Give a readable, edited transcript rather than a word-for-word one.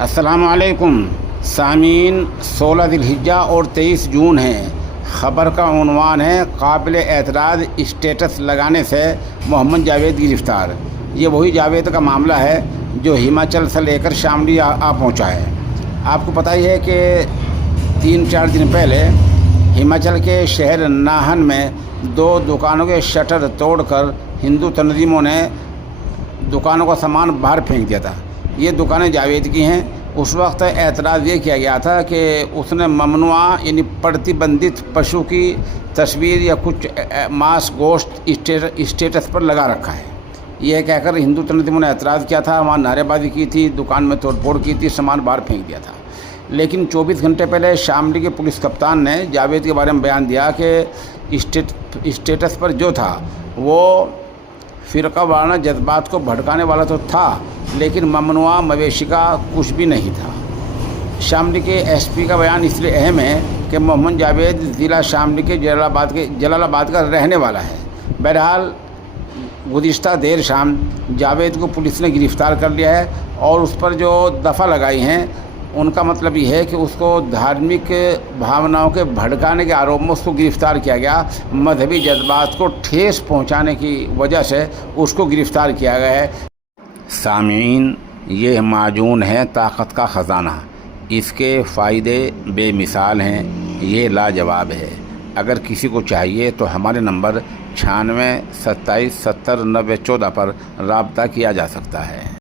अस्सलाम वालेकुम सामीन। 16 ज़िलहिज्जा और 23 जून है। ख़बर का उन्वान है काबिल एतराज़ स्टेटस लगाने से मोहम्मद जावेद गिरफ़्तार। ये वही जावेद का मामला है जो हिमाचल से लेकर शामली आ पहुँचा है। आपको पता ही है कि 3-4 दिन पहले हिमाचल के शहर नाहन में 2 दुकानों के शटर तोड़कर हिंदू तंजीमों ने दुकानों का सामान बाहर फेंक दिया था। ये दुकानें जावेद की हैं। उस वक्त एतराज़ ये किया गया था कि उसने ममनुआ यानी प्रतिबंधित पशु की तस्वीर या कुछ मांस गोश्त स्टेटस पर लगा रखा है। यह कहकर हिंदू तंजीमों ने एतराज़ किया था, वहाँ नारेबाजी की थी, दुकान में तोड़फोड़ की थी, सामान बाहर फेंक दिया था। लेकिन 24 घंटे पहले शामली के पुलिस कप्तान ने जावेद के बारे में बयान दिया कि स्टेटस पर जो था वो फ़िरका वाराना जज्बात को भड़काने वाला तो था, लेकिन ममनुआ मवेशी का कुछ भी नहीं था। शामली के एसपी का बयान इसलिए अहम है कि मोहम्मद जावेद ज़िला शामली के जलालाबाद का रहने वाला है। बहरहाल गुज़िश्ता देर शाम जावेद को पुलिस ने गिरफ़्तार कर लिया है और उस पर जो दफ़ा लगाई हैं उनका मतलब ये है कि उसको धार्मिक भावनाओं के भड़काने के आरोप में उसको गिरफ़्तार किया गया। मजहबी जज्बात को ठेस पहुंचाने की वजह से उसको गिरफ़्तार किया गया है। सामीन, ये माजून है ताकत का ख़जाना। इसके फ़ायदे बेमिसाल हैं, ये लाजवाब है। अगर किसी को चाहिए तो हमारे नंबर 96 27 70 90 14 पर रब्ता किया जा सकता है।